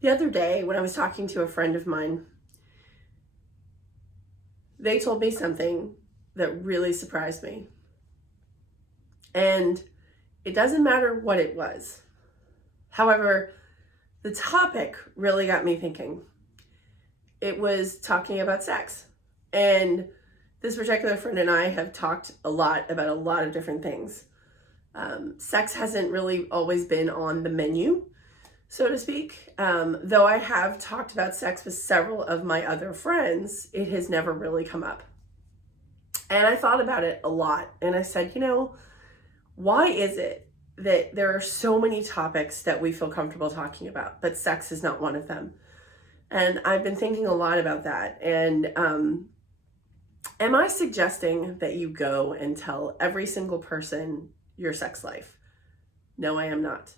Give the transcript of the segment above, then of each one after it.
The other day when I was talking to a friend of mine, they told me something that really surprised me. And it doesn't matter what it was. However, the topic really got me thinking. It was talking about sex. And this particular friend and I have talked a lot about a lot of different things. Sex hasn't really always been on the menu, so to speak. Though I have talked about sex with several of my other friends, it has never really come up. And I thought about it a lot. And I said, why is it that there are so many topics that we feel comfortable talking about, but sex is not one of them? And I've been thinking a lot about that. And am I suggesting that you go and tell every single person your sex life? No, I am not.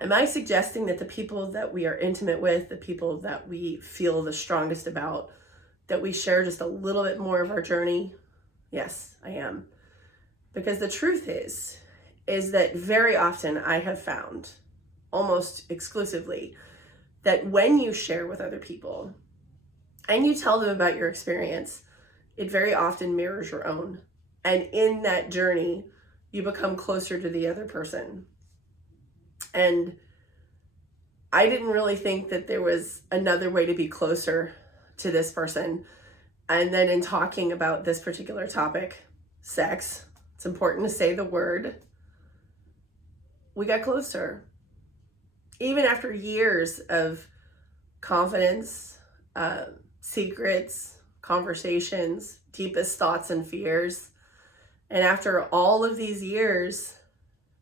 Am I suggesting that the people that we are intimate with, the people that we feel the strongest about, that we share just a little bit more of our journey? Yes, I am. Because the truth is that very often I have found, almost exclusively, that when you share with other people and you tell them about your experience, it very often mirrors your own. And in that journey, you become closer to the other person. And I didn't really think that there was another way to be closer to this person. And then in talking about this particular topic, sex, it's important to say the word, we got closer. Even after years of confidence, secrets, conversations, deepest thoughts and fears. And after all of these years,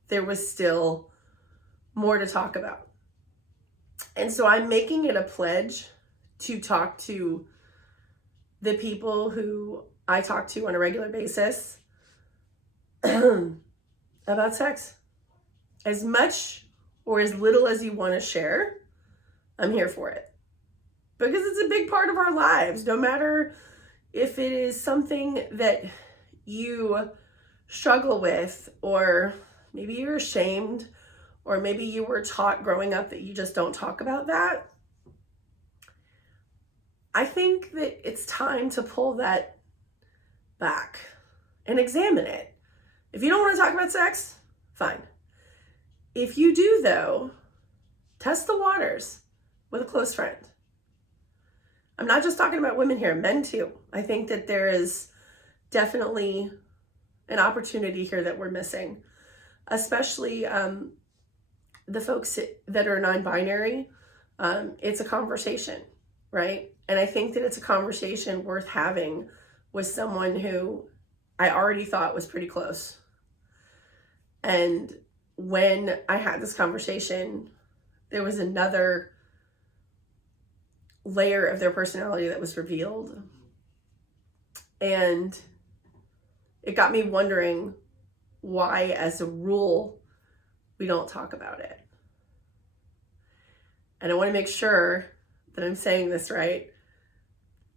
there was still more to talk about. And so I'm making it a pledge to talk to the people who I talk to on a regular basis about sex. As much or as little as you want to share, I'm here for it. Because it's a big part of our lives, no matter if it is something that you struggle with, or maybe you're ashamed, or maybe you were taught growing up that you just don't talk about that. I think that it's time to pull that back and examine it. If you don't want to talk about sex, fine. If you do, though, test the waters with a close friend. I'm not just talking about women here, men too. I think that there is definitely an opportunity here that we're missing, especially the folks that are non-binary. It's a conversation, right? And I think that it's a conversation worth having with someone who I already thought was pretty close. And when I had this conversation, there was another layer of their personality that was revealed. And it got me wondering why, as a rule, we don't talk about it. And I want to make sure that I'm saying this right.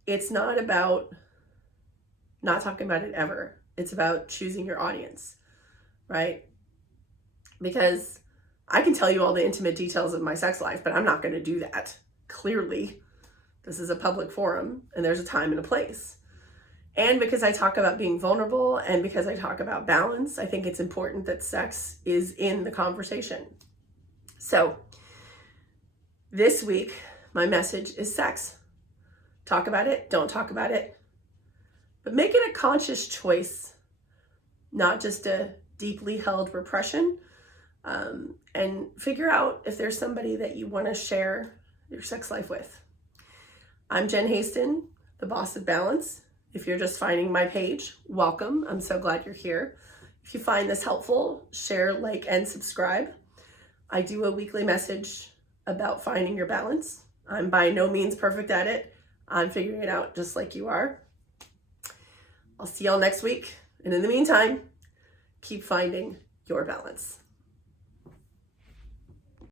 It's not about not talking about it ever. It's about choosing your audience, right? Because I can tell you all the intimate details of my sex life, but I'm not going to do that. Clearly, this is a public forum and there's a time and a place. And because I talk about being vulnerable and because I talk about balance, I think it's important that sex is in the conversation. So this week, my message is sex. Talk about it, don't talk about it, but make it a conscious choice, not just a deeply held repression. And figure out if there's somebody that you want to share your sex life with. I'm Jen Haston, the boss of balance. If you're just finding my page, welcome. I'm so glad you're here. If you find this helpful, share, like, and subscribe. I do a weekly message about finding your balance. I'm by no means perfect at it. I'm figuring it out just like you are. I'll see y'all next week. And in the meantime, keep finding your balance.